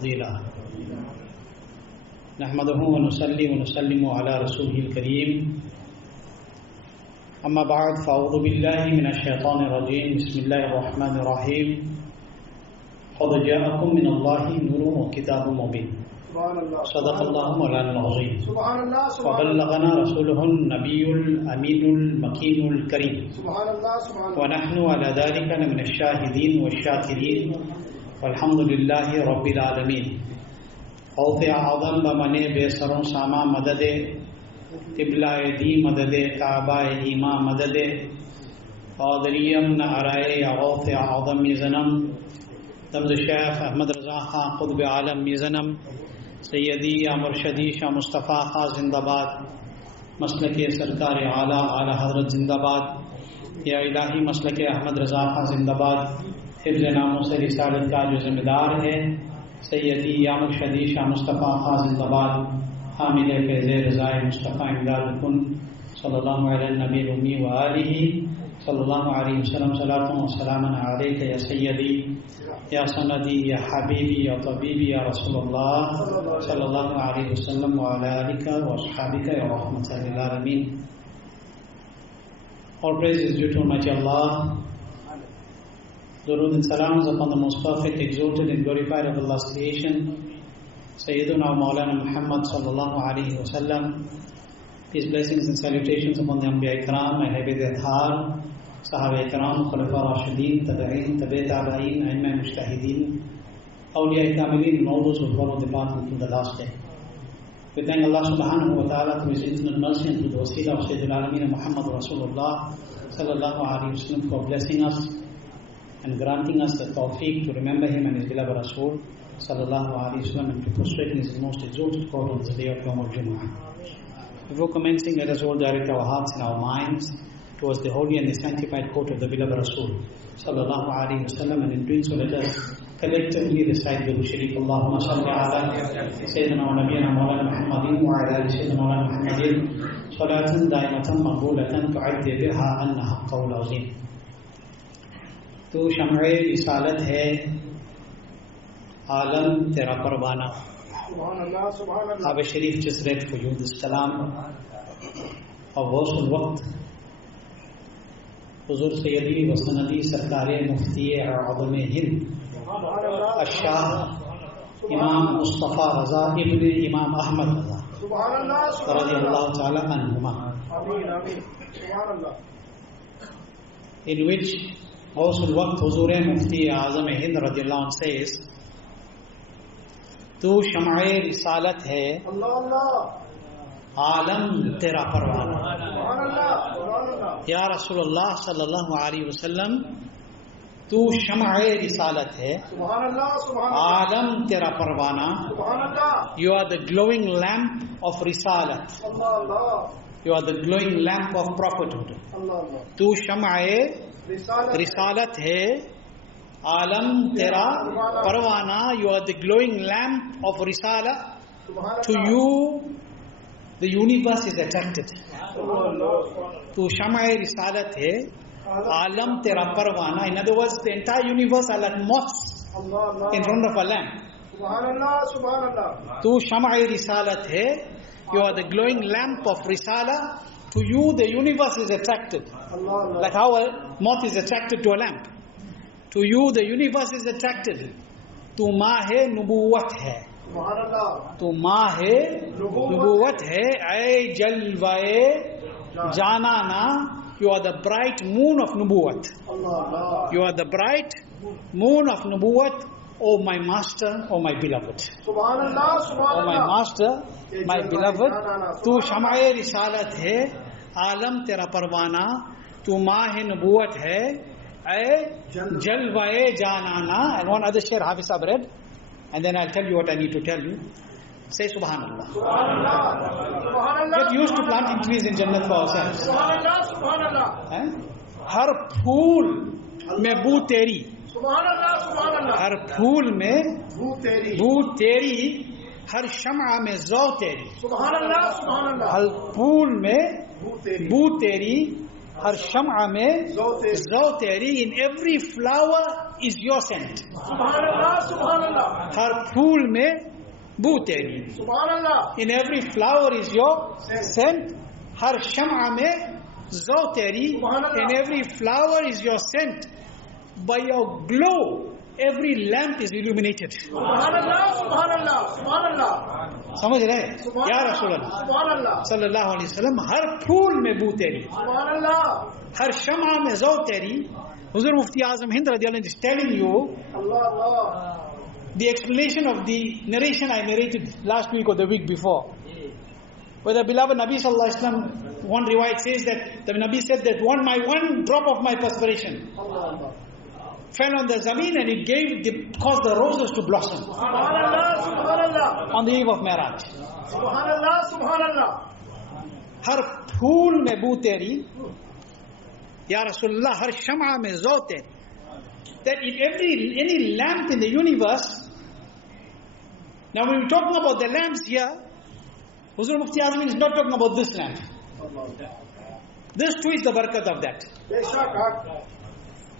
तफदीला नहमदुहु व नुसल्ली व नुसल्लिमु अला रसूलिल करीम अम्मा बाद फ़अऊज़ु बिल्लाहि मिनश शैतानिर रजीम बिस्मिल्लाहिर रहमानिर रहीम क़द जाअकुम मिनल्लाहि नूरुन व किताबुम मुबीन सदक़ल्लाहु मौलाना अज़ीम व बल्लगना रसूलुहुन नबियुल अमीनुल मकीनुल करीम व नहनु अला ज़ालिका मिनश शाहिदीन व शाकिरीन वल्हम्दुलिल्लाहि रब्बिल आलमीन। खौफ़ आज़म बमने बेसरों सामा मदद क़िबला दी मदद काबा ईमा मदद क़ादरियम न अराए खौफ़ आज़म मिज़नम दम्द शेख अहमद रज़ा खां क़ुत्ब आलम मिज़नम सैयदी या मुर्शदी शाह मुस्तफ़ा खां जिंदाबाद मसलक सरकार आला आला हज़रत जिंदाबाद या इलाही मसलक अहमद रज़ा खां जिंदाबाद। हिफ्ज़ नामों से रिसालत का जो जिम्मेदार है सैयदी या मुर्शदी शाह मुस्तफ़ा खां जिंदाबाद हामिल फैज़ रज़ाए मुस्तफ़ा इमदादकुन सल्लल्लाहु अलैहि नबी उम्मी व आलिही सल्लल्लाहु अलैहि वसल्लम सलातुन व सलामुन अलैका या सय्यदी या सनदी या हबीबी या तबीबी या रसूलुल्लाह सल्लल्लाहु अलैहि वसल्लम व अला आलिका व अस्हाबिका या रहमतल लिल आलमीन। All praise is due to Almighty Allah. Durood and salams upon the most perfect, exalted and glorified of Allah's creation, Sayyiduna Mawlana Muhammad sallallahu alaihi wasallam. Peace, blessings and salutations upon the Anbiya Ikram, Ahibid Athar, Sahaba Ikram, Khulafa Rashidin, Tabi'in, Tabi' Tabi'in, Aimma Mujtahidin, Awliya Kamilin, and all those who follow the path until the last day. We thank Allah subhanahu wa ta'ala through His infinite mercy and through the wasila of Sayyidul Alameen Muhammad Rasulullah sallallahu alaihi wasallam for blessing us and granting us the tawfiq to remember him and his beloved Rasul sallallahu alaihi wasallam and to prostrate in his most exalted court on the day of JUMMAH. Before commencing, let us all direct our hearts and our minds towards the holy and the sanctified court of the beloved Rasul sallallahu alaihi wasallam, and in doing so let us collectively recite the Sharif. Allahumma salli ala Sayyidina wa Nabiyyina Mawlana Muhammadin wa ala ali Sayyidina Mawlana Muhammadin salatan daimatan maqbulatan tu'addi biha anna haqqahu al-azim. तो शम्अ रिसालत है आलम तेरा परवाना। आब शरीफ just read for you this kalam of Ghusul Waqt हुज़ूर सैयदी व सनदी सरकारे मुफ्ती आज़म हिंद अशाह इमाम मुस्तफ़ा रज़ा इब्न इमाम अहमद रज़ा रज़ियल्लाहु ताला अन्हुमा, in which Ghusul Waqt हुज़ूर मुफ्ती आज़म हिंद रज़ियल्लाहु अन्हु says, तू शम्अ रिसालत है आलम तेरा परवाना। या रसूलुल्लाह सल्लल्लाहु अलैहि वसल्लम, तू शम्अ रिसालत है आलम तेरा परवाना। You are the glowing lamp of risalat. You are the glowing lamp of prophethood. तू शम्अ रिसालत है आलम तेरा परवाना। You are the glowing lamp of risala. To you the universe is attracted. Tu shama-e risalat hai, alam tera parwana. In other words, the entire universe are like moths in front of a lamp. Tu shama-e risalat hai, you are the glowing lamp of risala. To you the universe is attracted, like how a moth is attracted to a lamp. To you the universe is attracted. Tu maa-e nubuwat hai. तो माँ है नबूवत है ऐ जलवाए जानाना। You are the bright moon of nubuwat. You are the bright moon of nubuwat, O my master, O my beloved. O my master, my beloved. तू शम्अ रिसालत है आलम तेरा परवाना। तू माँ है नबूवत है ऐ जलवाए जानाना। And one other share Hafiz Sabr read, and then I'll tell you what I need to tell you. Say Subhanallah. Get used to planting trees in Jannat for ourselves. हर फूल में बू तेरी, हर फूल में बू तेरी, हर शम्अ में ज़ौ तेरी। हर फूल में बू तेरी, हर शम्अ में ज़ौ तेरी। In every flower is your scent. Subhanallah, Subhanallah. Har phool mein boo teri. Subhanallah. In every flower is your scent. Har sham'a mein zo teri. In every flower is your scent. By your glow, every lamp is illuminated. Subhanallah, Subhanallah, Subhanallah. समझ रहे या रसूल अल्लाह सल्लल्लाहु अलैहि वसल्लम हर फूल में बू तेरी, हर शमा में ज़ौ तेरी. Huzur Mufti Azam Hind radiallahu anhu is telling you the explanation of the narration I narrated last week or the week before, where the beloved Nabi sallallahu alaihi wasallam, one riwayat says that the Nabi said that one drop of my perspiration fell on the zameen and it caused the roses to blossom. Subhanallah, Subhanallah. On the eve of Mi'raj. Subhanallah, Subhanallah. Har phool mein boo teri, Ya Rasulullah, har shama mein zo teri. That in any lamp in the universe, now when we're talking about the lamps here, Huzur Mufti Azam is not talking about this lamp. This too is the barakat of that.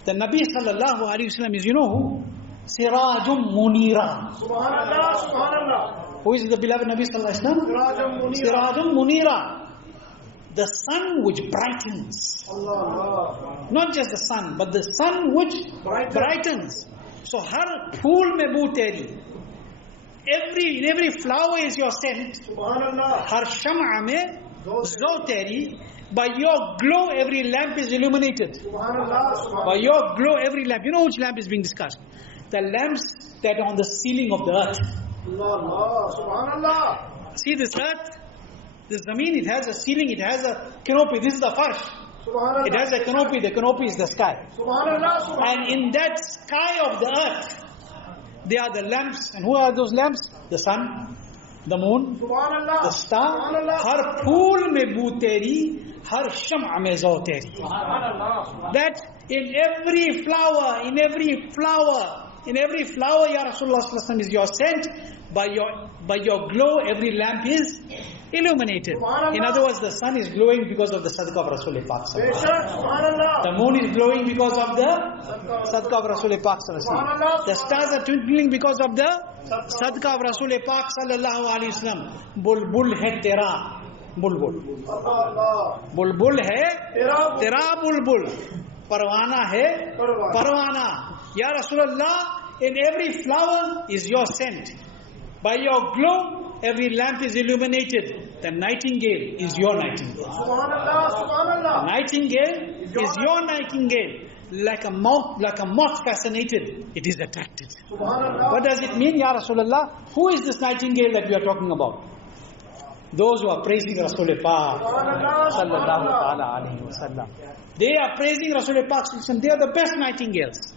The Nabi sallallahu alayhi wa sallam is, you know who? Sirajum Munira. Subhanallah, Subhanallah. Who is the beloved Nabi sallallahu alayhi wa sallam? Sirajum Munira. The sun which brightens. Not just the sun, but the sun which brightens. So har phool mein boo teri. In every flower is your scent. Har shama mein zo teri. By your glow, every lamp is illuminated. By your glow, every lamp. You know which lamp is being discussed? The lamps that are on the ceiling of the earth. See this earth? This zameen, it has a ceiling, it has a canopy. This is the farsh. It has a canopy. The canopy is the sky. And in that sky of the earth, there are the lamps. And who are those lamps? The sun, the moon, the star. Har phool mein boo teri. Har shama mein zo teri. That in every flower, Ya Rasulullah sallallahu alaihi wasallam, is your scent. By your glow, every lamp is illuminated. In other words, the sun is glowing because of the sadaqah of Rasulullah Pak sallallahu alaihi wasallam. The moon is glowing because of the sadaqah of Rasulullah Pak sallallahu alaihi wasallam. The stars are twinkling because of the sadaqah of Rasulullah Pak sallallahu alaihi wasallam. Bulbul hai tera. बुलबुल है तेरा बुलबुल, परवाना है परवाना. Ya Rasulullah, in every flower is your scent. By your glow, every lamp is illuminated. The nightingale is your nightingale. The nightingale is your nightingale. Like a moth fascinated, it is attracted. What does it mean, Ya Rasulullah? Who is this nightingale that we are talking about? Those who are praising Rasulullah Pak sallallahu alayhi wa sallam. They are praising Rasulullah Pak sallallahu alayhi wa sallam. They are the best nightingales,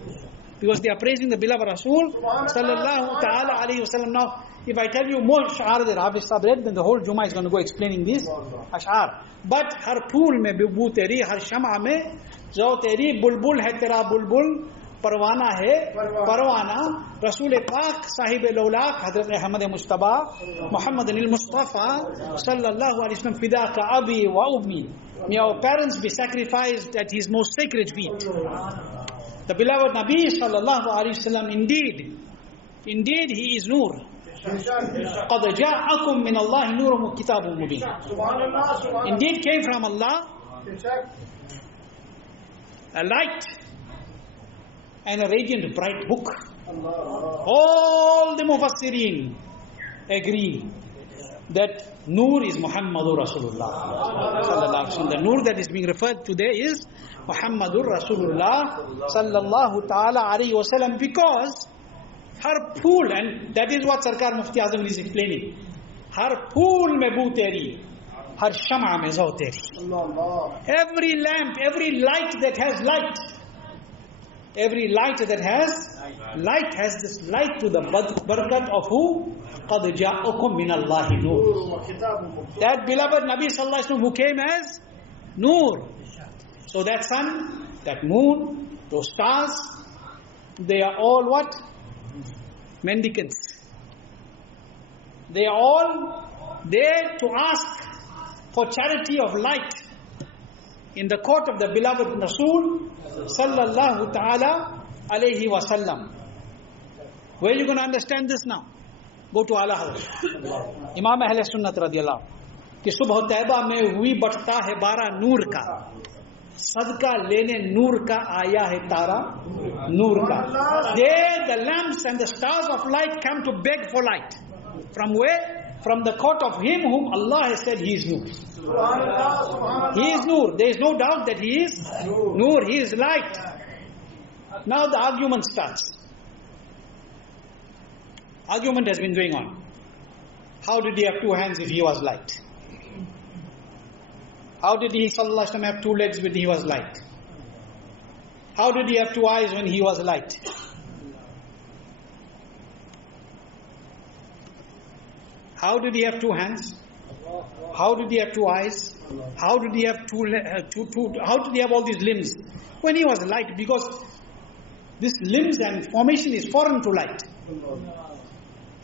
because they are praising the beloved Rasul sallallahu alayhi wa sallam. Now, if I tell you more ash'ar that Hafiz read, then the whole Jummah is going to go explaining these ash'ar. But har phool mein boo teri, har shama mein zo teri, bulbul hai tera bulbul, परवाना है परवाना. रसूल पाक साहिब लौलाक हजरत अहमद मुस्तफा मोहम्मद अनिल मुस्तफा सल्लल्लाहु अलैहि वसल्लम, फिदा का अबी व उम्मी. May our parents be sacrificed at his most sacred feet. The beloved Nabi sallallahu alaihi wasallam, indeed he is Noor. قَدْ جَاءَكُم مِّنَ اللَّهِ نُورٌ وَكِتَابٌ مُبِينٌ. Indeed came from Allah a light and a radiant bright book. All the Mufassirin agree that Noor is Muhammadur Rasulullah. The Noor that is being referred to there is Muhammadur Rasulullah sallallahu ta'ala alayhi wa sallam, because har phool, and that is what Sarkar Mufti Azam is explaining. Har phool mein boo teri, har shama mein zo teri. Every lamp, every light that has light, every light that has this light to the barakat of who? قَدْ جَاءَكُم مِّنَ اللَّهِ نُورٌ. That beloved Nabi sallallahu alaihi wasallam who came as Noor. So that sun, that moon, those stars, they are all what? Mendicants. They are all there to ask for charity of light in the court of the beloved Rasul sallallahu ta'ala alayhi wa sallam. Where are you going to understand this now? Go to AALA Hazrat. Imam Ahle Sunnat radiyallahu कि सुबह तैबा में हुई बढ़ता है बारा नूर का, सदका लेने नूर का आया है तारा नूर का. There the lamps and the stars of light come to beg for light. From where? From the court of him whom Allah has said he is Noor. He is Noor. There is no doubt that he is Noor. He is light. Now the argument starts. Argument has been going on. How did he have two hands if he was light? How did he sallallahu alaihi wasallam have two legs when he was light? How did he have two eyes when he was light? How did he have two hands? How did he have two eyes? How did he have how did he have all these limbs when he was light? Because this limbs and formation is foreign to light,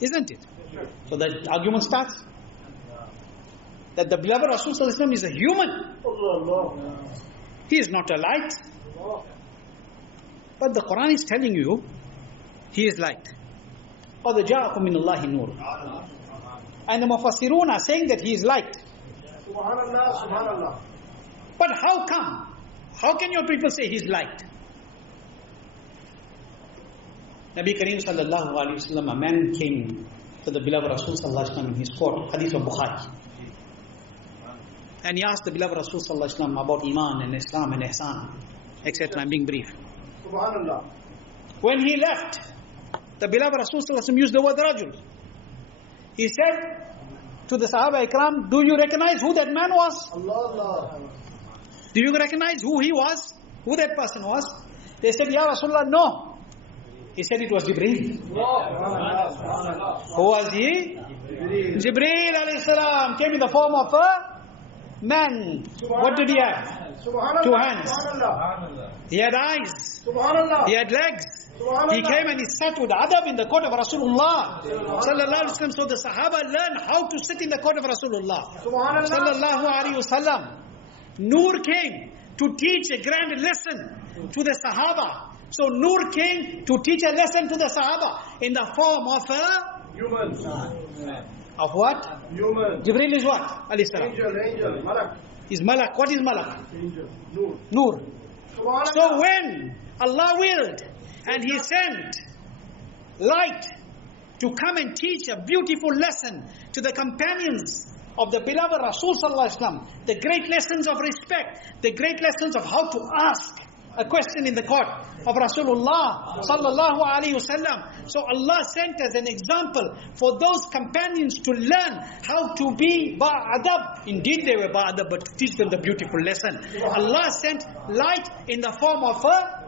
isn't it? So the argument starts that the beloved Rasul sallallahu alaihi wasallam is a human. He is not a light. But the Quran is telling you he is light. قَدْ جَاءَكُم مِّنَ اللَّهِ نُورٌ. And the Mufassirun are saying that he is light. Subhanallah, subhanallah. But how come? How can your people say he is light? Nabi Kareem sallallahu alayhi wasallam, a man came to the beloved Rasul sallallahu alayhi wasallam in his court, hadith of Bukhari. And he asked the beloved Rasul sallallahu alaihi wasallam about Iman and Islam and Ihsan, etc. I'm being brief. Subhanallah. When he left, the beloved Rasul sallallahu alaihi wasallam used the word Rajul. He said to the Sahaba Ikram, do you recognize who that man was? Allah. Do you recognize who he was? Who that person was? They said, Ya Rasulullah, no. He said it was Jibreel. Who was he? Jibreel alayhi salam came in the form of a man. What did he have? Two hands. He had eyes. He had legs. He came and he sat with adab in the court of Rasulullah sallallahu alaihi wasallam. So the Sahaba learned how to sit in the court of Rasulullah sallallahu alaihi wasallam. Noor came to teach a grand lesson to the Sahaba. So Noor came to teach a lesson to the Sahaba in the form of a human. Of what? Human. Jibreel is what? Alayhi salam. Angel, Malak. Is Malak. What is Malak? Angel. Noor. Noor. So when Allah willed and He sent light to come and teach a beautiful lesson to the companions of the beloved Rasul sallallahu alaihi wasallam, the great lessons of respect, the great lessons of how to ask a question in the court of Rasulullah sallallahu alaihi wasallam. So Allah sent as an example for those companions to learn how to be ba'adab. Indeed they were ba'adab, but to teach them the beautiful lesson. Allah sent light in the form of a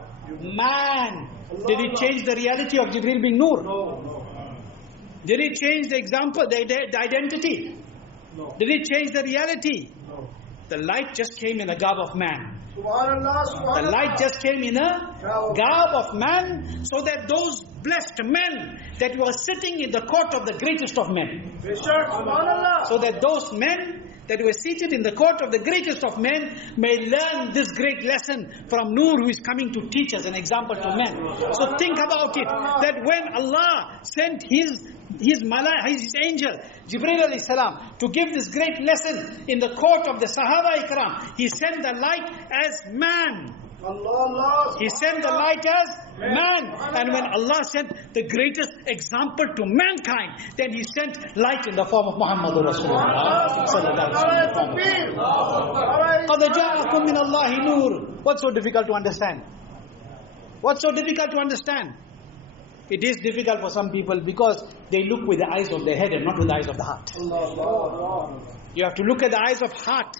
man. Did it change the reality of Jibreel being Noor? No. Did it change the example, the identity? No. Did it change the reality? No. The light just came in the garb of man. Subhanallah, subhanallah. The light just came in a garb of man, so that those blessed men that were sitting in the court of the greatest of men, so that those men that were seated in the court of the greatest of men may learn this great lesson from Noor, who is coming to teach us an example to men. So think about it, that when Allah sent his angel Jibreel alayhi salam to give this great lesson in the court of the Sahaba Ikram, he sent the light as man. He sent the light as man. And when Allah sent the greatest example to mankind, then He sent light in the form of Muhammadur Rasulullah sallallahu alaihi wasallam. قَدْ جَاءَكُم مِّنَ اللَّهِ نُورٌ. What's so difficult to understand? What's so difficult to understand? It is difficult for some people because they look with the eyes of their head and not with the eyes of the heart. You have to look at the eyes of heart.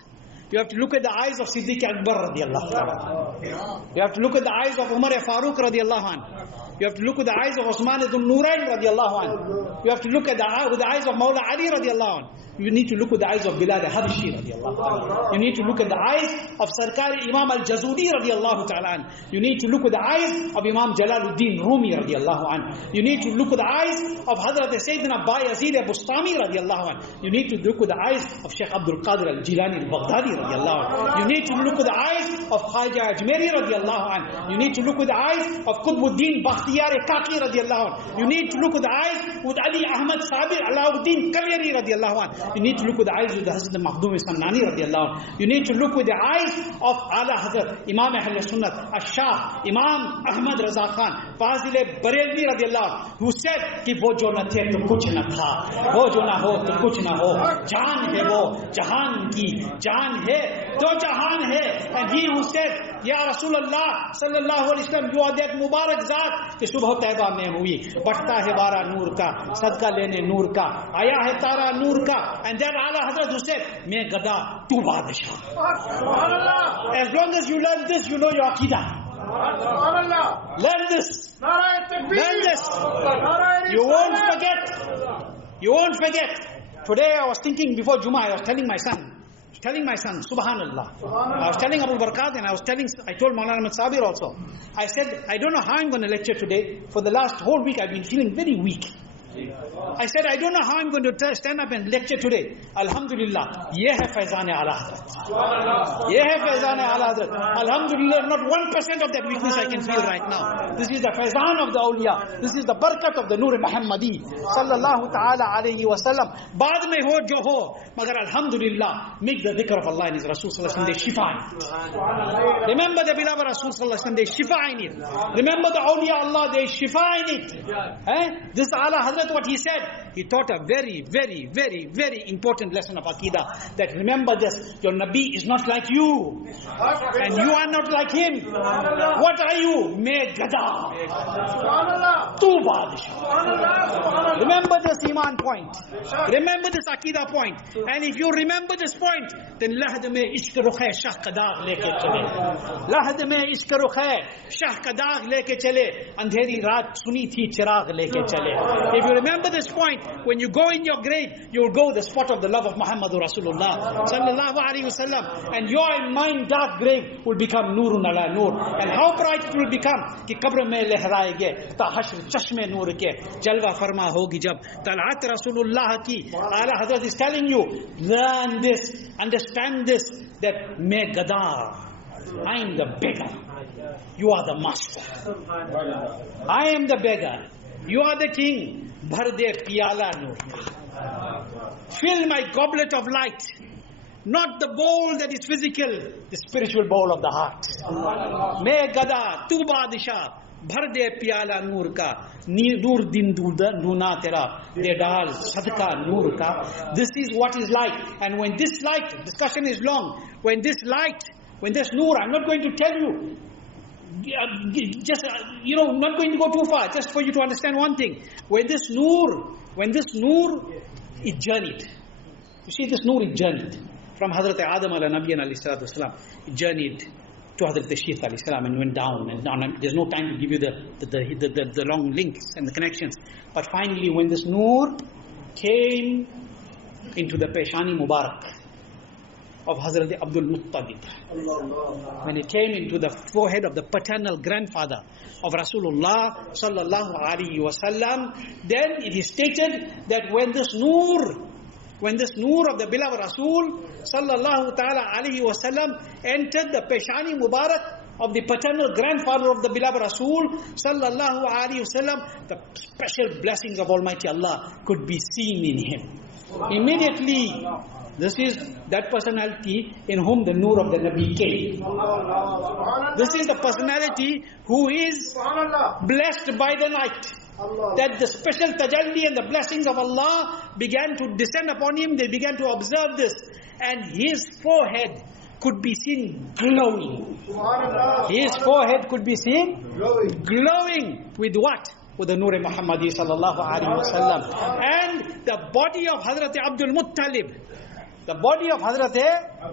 You have to look at the eyes of Siddiq Akbar radiallahu anhu. You have to look at the eyes of Umar Farooq radiallahu anhu. You have to look with the eyes of Osman ibn Nourayn radiallahu anhu. You have to look at with the eyes of Mawla Ali radiallahu anhu. You need to look with the eyes of Bilal al-Habshi radiallahu anhu. You need to look at the eyes of Sarkari Imam al-Jazuli radiallahu ta'ala anhu. You need to look with the eyes of Imam Jalaluddin Rumi radiallahu anhu. You need to look with the eyes of Hazrat Sayyidina Bayazid Bustami radiallahu anhu. You need to look with the eyes of Sheikh Abdul Qadir al-Jilani al-Baghdadi radiallahu anhu. You need to look with the eyes of Khaja Ajmeri radiallahu anhu. You need to look with the eyes of Qutbuddin Bakhtiyar Kaki radiallahu anhu. You need to look with the eyes with Ali Ahmad Sabir Alauddin Kalyari radiallahu anhu. You need to look with the eyes of the Hazrat Makhdoom Samnani radiallahu anhu. You need to look with the eyes of Ala Hazrat Imam Ahl Sunnat Ash-Shah Imam Ahmad Raza Khan Fazil Barelvi radiallahu anhu, who said कि वो जो न थे तो कुछ न था, वो जो न हो तो कुछ न हो, जान है वो जहान की जान है तो जहान है. And he who said Ya Rasulullah sallallahu alaihi wasallam, you are that Mubarak Zat कि सुबह तैबा में हुई, बढ़ता है बारा नूर का, सदका लेने नूर का, आया है तारा नूर का. And then Ala Hazrat who said मैं गदा तू बादशाह. As long as you learn this, you know your Aqidah. Learn this. Learn this. You won't forget. You won't forget. Today I was thinking before Jummah, I was telling my son, Subhanallah. I was telling Abu Barakat and I told Maulana Ahmad Sabir also. I said, I don't know how I'm going to lecture today. For the last whole week I've been feeling very weak. I said, I don't know how I'm going to stand up and lecture today. Alhamdulillah, ye hai faizan-e Ala Hazrat. Ye hai faizan-e Ala Hazrat. Alhamdulillah, not 1% of that weakness I can feel right now. This is the faizan of the awliya. This is the barakat of the Noor Muhammadi sallallahu ta'ala alayhi wa sallam. Baad mein ho jo ho, magar alhamdulillah, make the dhikr of Allah and His Rasul sallallahu alayhi wa sallam, they shifa in it. Remember the beloved Rasul sallallahu alayhi wa sallam, they shifa in it. Remember the awliya Allah, they shifa in it. This Ala Hazrat, what he said, he taught a very, very, very, very important lesson of Aqidah. That remember this, your Nabi is not like you. And you are not like him. What are you? Me gada. Tu badshah. Remember this Iman point. Remember this Aqidah point. And if you remember this point, then lahd mein ishq rukh hai shah ka daag leke chale. Lahd mein ishq rukh hai shah ka daag leke chale. Andheri raat suni thi chirag leke chale. If you remember this point, when you go in your grave, you will go the spot of the love of Muhammadur Rasulullah sallallahu alaihi wasallam, and your and mine dark grave will become Noorun ala Noor. And how bright it will become कि कब्र में लहराएंगे ता हश्र चश्मे नूर के जलवा फरमा होगी जब तलआत रसूलुल्लाह की. Ala Hazrat is telling you, learn this, understand this, that मैं गदा, I am the beggar, you are the master. I am the beggar, you are the king. Bhar de piyala nur. Fill my goblet of light. Not the bowl that is physical, the spiritual bowl of the heart. Me gada, tu badshah. Bhar de piyala nur ka. Nur din duna tera. De dal sadka nur ka. This is what is light. And when this light, discussion is long. When this light, when this nur, I'm not going to tell you. Just, not going to go too far, just for you to understand one thing. When this noor, it journeyed. You see, this noor, it journeyed. From Hazrat Adam ala Nabiyan alayhi salatu wasalam, it journeyed to Hazrat Shaykh alayhi salam and went down. And there's no time to give you the long links and the connections. But finally, when this noor came into the Peshani Mubarak of Hazrat Abdul Muttalib, when it came into the forehead of the paternal grandfather of Rasulullah sallallahu alaihi wasallam, then it is stated that when this noor of the beloved Rasul sallallahu ta'ala alaihi wasallam entered the Peshani Mubarak of the paternal grandfather of the beloved Rasul sallallahu alaihi wasallam, the special blessings of Almighty Allah could be seen in him. Immediately, this is that personality in whom the Noor of the Nabi came. This is the personality who is blessed by the night. That the special tajalli and the blessings of Allah began to descend upon him. They began to observe this. And his forehead could be seen glowing. His forehead could be seen glowing with what? With the Noor Muhammadi sallallahu alaihi wasallam. And the body of Hazrat Abdul Muttalib, the body of Hazrat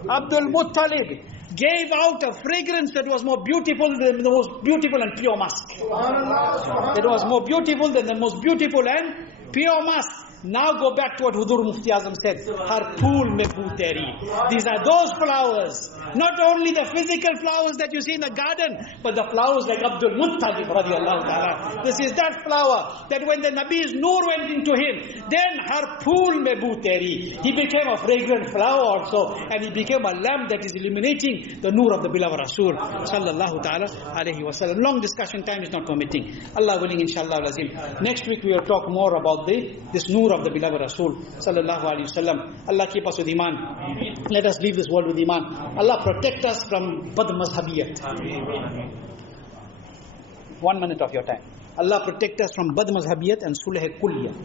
Abdul Muttalib, gave out a fragrance that was more beautiful than the most beautiful and pure musk. It was more beautiful than the most beautiful and pure musk. Now go back to what Hudur Mufti Azam said. Har phool mein boo teri. These are those flowers. Not only the physical flowers that you see in the garden, but the flowers like Abdul Muttalib radiallahu ta'ala. This is that flower that when the Nabi's Noor went into him, then har phool mein boo teri. He became a fragrant flower also, and he became a lamp that is illuminating the Noor of the beloved Rasul sallallahu ta'ala alayhi wa sallam. Long discussion, time is not permitting. Allah willing, inshallah lazim. Next week we will talk more about this Noor of the beloved Rasul sallallahu alaihi wasallam. Allah keep us with iman. Let us leave this world with iman. Allah protect us from bad mazhabiyat. 1 minute of your time. Allah protect us from bad mazhabiyat and sulh kulliyat.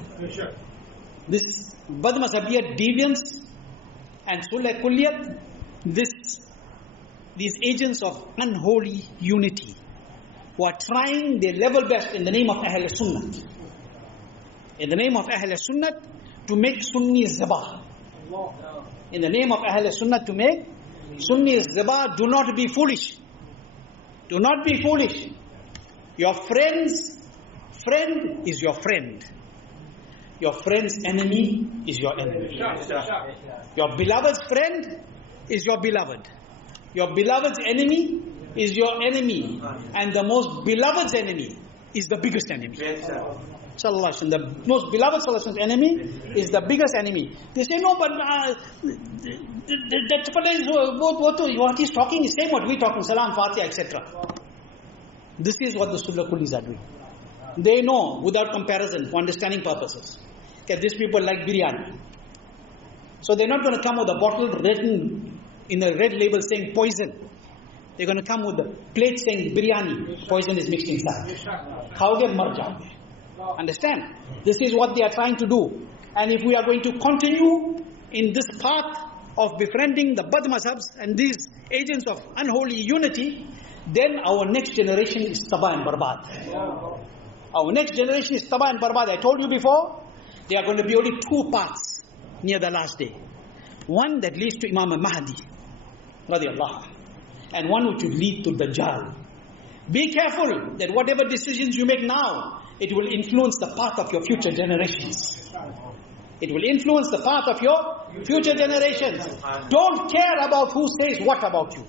This bad mazhabiyat, deviance and sulh kulliyat, these agents of unholy unity who are trying their level best in the name of Ahl Sunnah. In the name of Ahl Sunnah to make Sunni Zabah. In the name of Ahl Sunnah to make Sunni Zabah. Do not be foolish. Do not be foolish. Your friend's friend is your friend. Your friend's enemy is your enemy. Your beloved's friend is your beloved. Your beloved's enemy is your enemy. And the most beloved's enemy is the biggest enemy. Sallallahu, the most beloved Sallallahu enemy is the biggest enemy. They say, no, but that what he's talking is same what we talking, Salam, Fatiha, etc. This is what the Sunnah Kullis are doing. They know, without comparison, for understanding purposes, that these people like biryani. So they're not going to come with a bottle written in a red label saying poison. They're going to come with a plate saying biryani. Poison is mixed inside. Khaoge mar jaoge. Understand? This is what they are trying to do. And if we are going to continue in this path of befriending the bad mazhabs and these agents of unholy unity, then our next generation is tabah and barbad. Our next generation is tabah and barbad. I told you before, there are going to be only two paths near the last day. One that leads to Imam al-Mahdi, radiallahu, and one which will lead to Dajjal. Be careful that whatever decisions you make now, it will influence the path of your future generations. It will influence the path of your future generations. Don't care about who says what about you.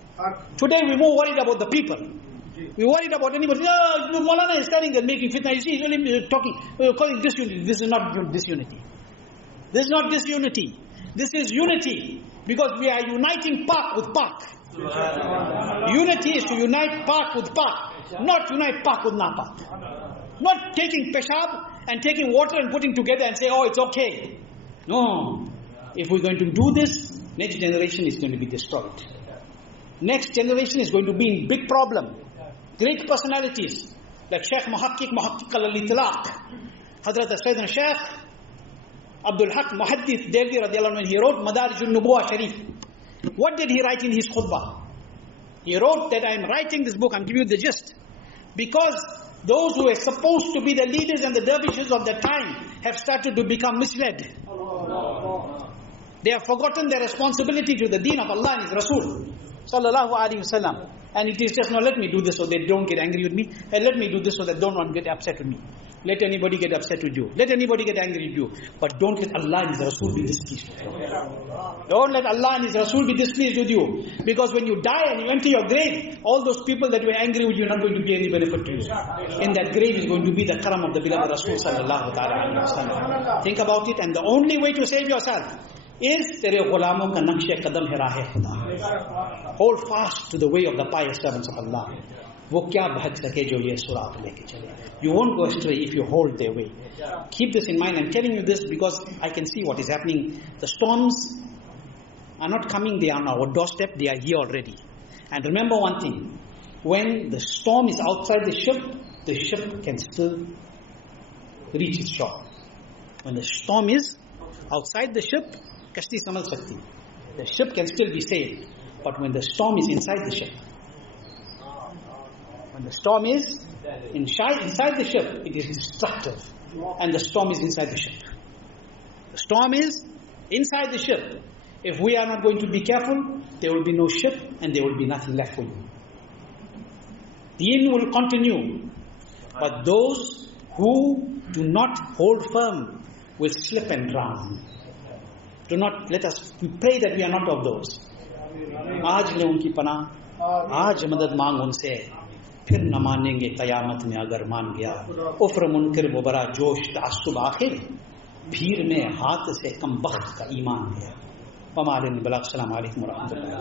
Today we're more worried about the people. We're worried about anybody. Oh, Maulana is standing there making fitna. You see, he's only talking, calling disunity. This is not disunity. This is not disunity. This is unity. Because we are uniting Pak with Pak. Unity is to unite Pak with Pak, not unite Pak with Napak. Not taking peshab and taking water and putting together and say, oh, it's okay. No. If we're going to do this, next generation is going to be destroyed. Next generation is going to be in big problem. Great personalities like Sheikh Muhakkik al-Itlaq, HAZRAT Sayyidina Sheikh Abdul Haq Muhaddith Devi radiallahu anhu, he wrote Madarijul Nubuwah Sharif. What did he write in his khutbah? He wrote that I'm writing this book, I'm giving you the gist, because those who were supposed to be the leaders and the dervishes of the time have started to become misled. They have forgotten their responsibility to the deen of Allah and His Rasul sallallahu alaihi wasallam. And it is just, no, let me do this so they don't get angry with me, and let me do this so that they don't get upset with me. Let anybody get upset with you. Let anybody get angry with you. But don't let Allah and His Rasul be displeased with you. Don't let Allah and His Rasul be displeased with you. Because when you die and you enter your grave, all those people that were angry with you are not going to be any benefit to you. In that grave is going to be the karam of the beloved Rasul sallallahu alaihi wasallam. Think about it, and the only way to save yourself is tere ghulamon ka naqsh qadam hai rahe khuda. Hold fast to the way of the pious servants of Allah. Wo kya bhag sake jo ye surat leke chale. You won't go astray if you hold their way. Keep this in mind. I'm telling you this because I can see what is happening. The storms are not coming, they are on our doorstep, they are here already. And remember one thing, when the storm is outside the ship can still reach its shore. When the storm is outside the ship, kashti samal sakti. The ship can still be saved. But when the storm is inside the ship, when the storm is inside the ship, it is destructive. And the storm is inside the ship. The storm is inside the ship. If we are not going to be careful, there will be no ship and there will be nothing left for you. Deen will continue, but those who do not hold firm will slip and drown. Do not let us, we pray that we are not of those. आज ले उनकी पनाह, आज मदद मांग उनसे, फिर न मानेंगे कयामत में अगर मान गया. उफ्र मुनकर वो बड़ा जोश तासुब आखिर, भीड़ में हाथ से कम बख्त का ईमान गया. अस्सलाम वालेकुम व रहमतुल्लाह.